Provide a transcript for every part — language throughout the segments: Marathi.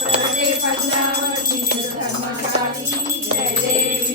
प्रगटे पद्मावती धर्मशाली जय देवी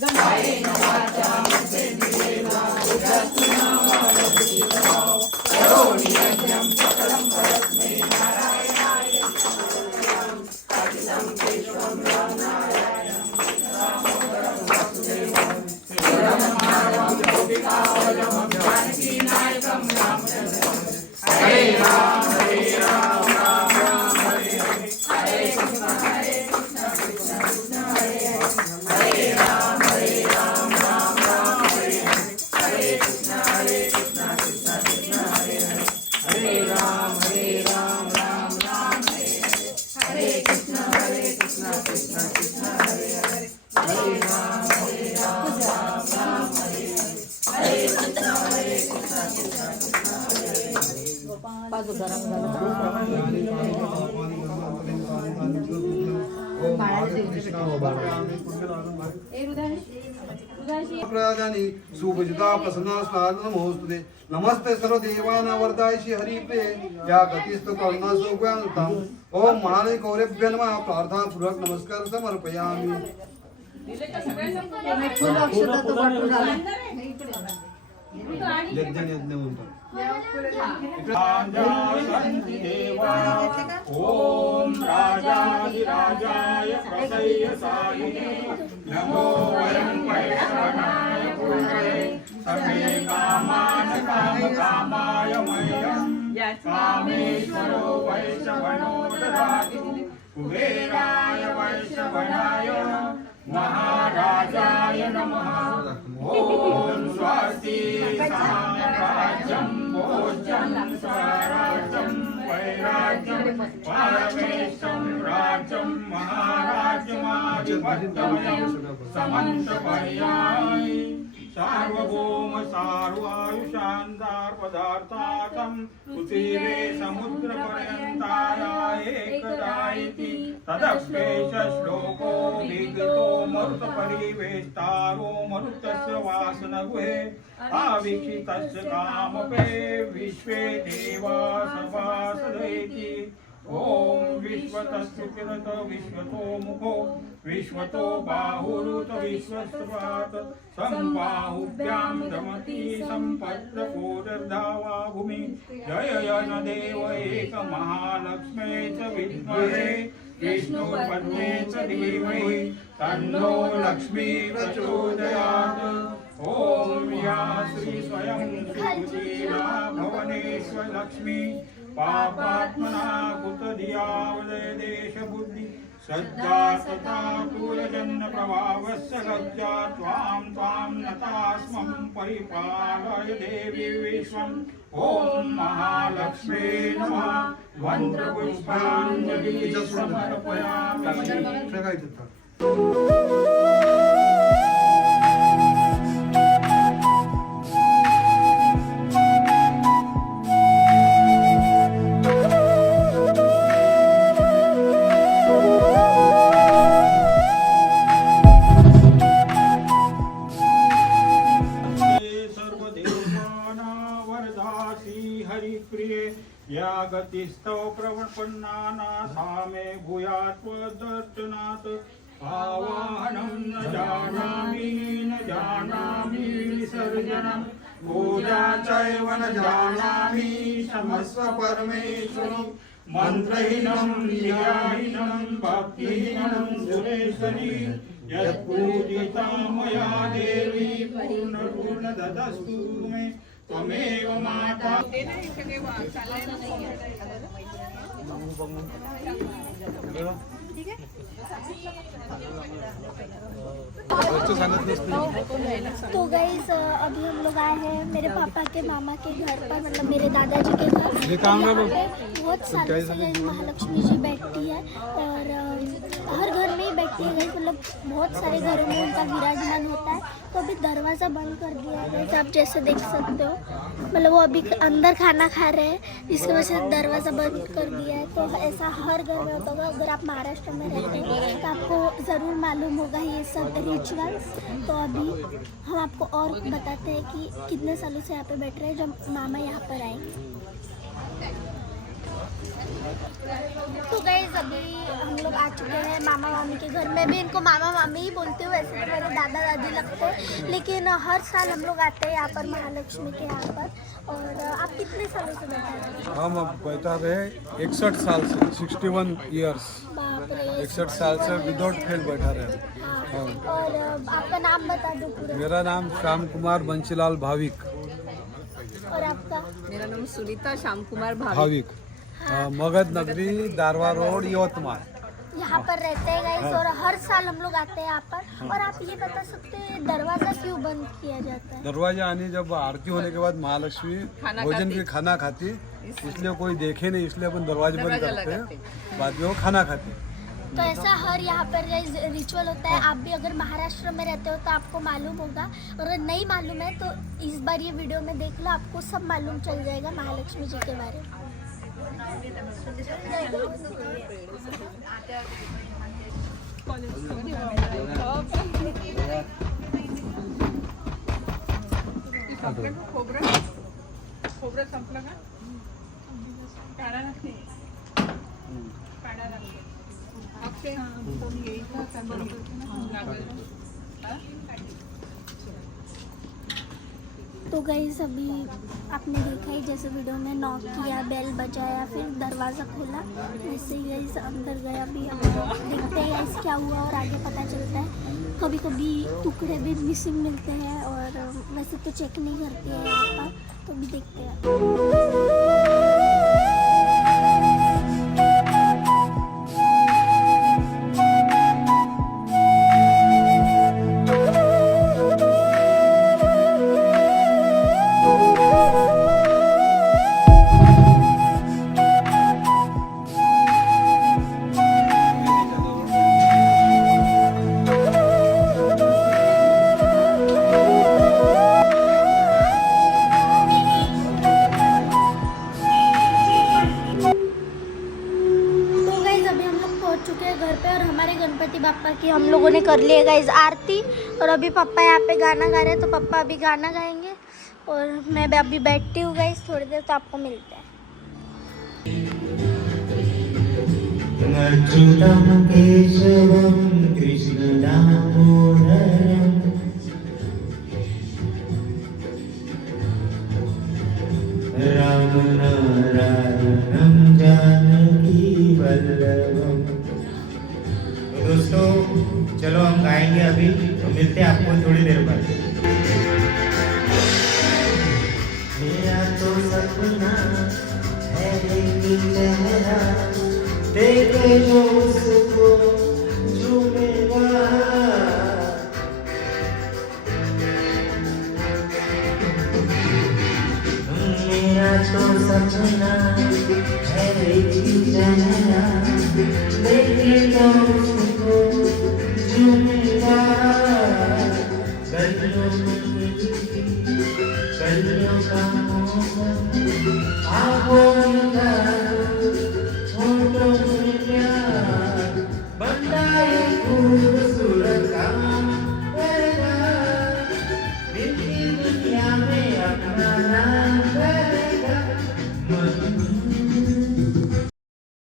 Gamaye na vacha, mase diva, uja sunama. सुभजिता Prasanna नमोस्तुते नमस्ते सर्वदेवानां वरदायिषि हरिप्रिये या गतिस्तु करुणा सौख्यान्तम् ओम महालय गौरभ्य नमः प्रार्थना पूर्वक नमस्कार समर्पयामि। यज्ञ ओम राजाधिराजाय प्रसय्यसायिने नमो वयं वैष्णवाय पुण्ये समे कामान् कामकामाय मह्यं कामेश्वरो वैष्णवनो ददाति कुबेराय वैष्णवनाय महाराजाय नमः। ओम स्वस्ति साम्राज्यं भोज्यं स्वराज्यं वैराज्यं परमेशं राज्यं महाराज्यमाधिपत्यं समन्तपर्यायि सार्वभौम सार्वायुषान्तार पदार्थातं पृथिवे समुद्रपर्यन्ताय एकदायिति तदप्येष श्लोको विगतो मरुतपरिवेष्टारो मरुतस्य वासनगुहे आवीक्षितस्य कामपे विश्वे देवा सभासदेति। ओम विश्वतस्य किरत विश्वतो मुखो विश्वतो बाहुरुत विश्वस्वात् संबाहुभ्यां दमति सम्पद्रकोदर्धावा भूमि जय जन देव एक महालक्ष्मे च विद्महे विष्णुपत्ने च धीमहि तन्नो लक्ष्मी प्रचोदयात्। ओम या श्री स्वयं सुजीला भुवनेश्वर लक्ष्मी पापात्मना कुतधियावदय देश बुद्धि सज्जा तथा तुलजन्न प्रभावस्य लज्जा त्वां नतास्मं परिपालय देवी विश्वम्। ओम महालक्ष्मी नमः मंत्रपुष्पाञ्जलि समर्पयामि। या गतिस्तव प्रवपन्नाना सामे भूयात्वदर्शनात् आवाहनं न जानामि विसर्जनं पूजा चैव न जानामि क्षमस्व परमेश्वरं मंत्रहीनं क्रियाहीनं भक्तिहीनं सुरेश्वरी यत्पूजिता मया देवी पूर्ण ददस्तु मे त्वमेव माता। तो गाइस अभी हम लोग आए हैं मेरे पापा के मामा के घर पर, मतलब मेरे दादाजी के घर। बहुत सालों से महालक्ष्मी जी बैठती है और हर घर में ही बैठती है, मतलब बहुत सारे घरों में उनका विराजमान होता है। तो अभी दरवाज़ा बंद कर दिया है, आप जैसे देख सकते हो, मतलब वो अभी अंदर खाना खा रहे हैं, जिसकी वजह से दरवाज़ा बंद कर दिया है। तो ऐसा हर घर में होता होगा। अगर आप महाराष्ट्र में रहते हैं तो आपको ज़रूर मालूम होगा ये सब रिचुअल्स। तो अभी हम आपको और बताते हैं कि कितने सालों से यहाँ पे बैठ रहे हैं जब मामा यहाँ पर आएंगे। तो गाइस अभी हम लोग आ चुके हैं मामा मामी के घर में। भी इनको मामा मामी ही बोलते हुए, वैसे तो मेरे दादा दादी लगते हैं, लेकिन हर साल हम लोग आते हैं यहाँ पर महालक्ष्मी के यहाँ पर। और आप कितने सालों से बैठे हैं? हम अब बैठा रहे 61 साल से, 61 ईयर्स, 61 साल से विदाउट फेल बैठा रहे। हाँ। और आपका नाम बता दो पूरा। मेरा नाम श्याम कुमार बंशीलाल भाविक। और आपका? मेरा नाम सुनीता श्याम कुमार भाविक। मगध नगरी, दारवा रोड, यवतमाल। यहाँ पर रहते हैं गाइस। और हर साल हम लोग आते हैं यहाँ पर। और आप ये बता सकते हैं दरवाजा क्यों बंद किया जाता है? दरवाजा आने जब आरती होने के बाद महालक्ष्मी भोजन की खाना खाती, इसलिए कोई देखे नहीं, इसलिए अपन दरवाजे बंद करते हैं, बाद में वो खाना खाते। तो ऐसा हर यहाँ पर रिचुअल होता है। आप भी अगर महाराष्ट्र में रहते हो तो आपको मालूम होगा, और अगर नहीं मालूम है तो इस बार ये वीडियो में देख लो, आपको सब मालूम चल जाएगा महालक्ष्मी जी के बारे में। खोबरं संपलं का? काढा लागते. काढा लागते. ओके. तो गाइस अभी आपने देखा ही जैसे वीडियो में नॉक किया, बेल बजाया, फिर दरवाज़ा खोला, वैसे ही गाइस अंदर गया। अभी हम देखते हैं गाइस क्या हुआ और आगे पता चलता है। कभी कभी टुकड़े भी मिसिंग मिलते हैं और वैसे तो चेक नहीं करते हैं यहाँ पर, तो अभी देखते हैं। घर पे और हमारे गणपति बापा की हम लोगों ने कर लिया गाइस आरती। और अभी पापा यहाँ पे गाना गा रहे हैं, तो पापा अभी गाना गाएंगे और मैं अभी बैठती हूँ गाइस, थोड़ी देर तो आपको मिलते हैं। अच्युतं केशवं कृष्णदामोदरम् रामनारायणं जानकी वल्लभम्। तो दोस्तों चलो हम गाएंगे अभी, तो मिलते हैं आपको थोड़ी देर बाद। मेरा तो सपना है एक चेहरा देखे जो उसको झूमेगा। मेरा तो सपना है एक चेहरा देखे जो उसको झूमेगा। गलियों में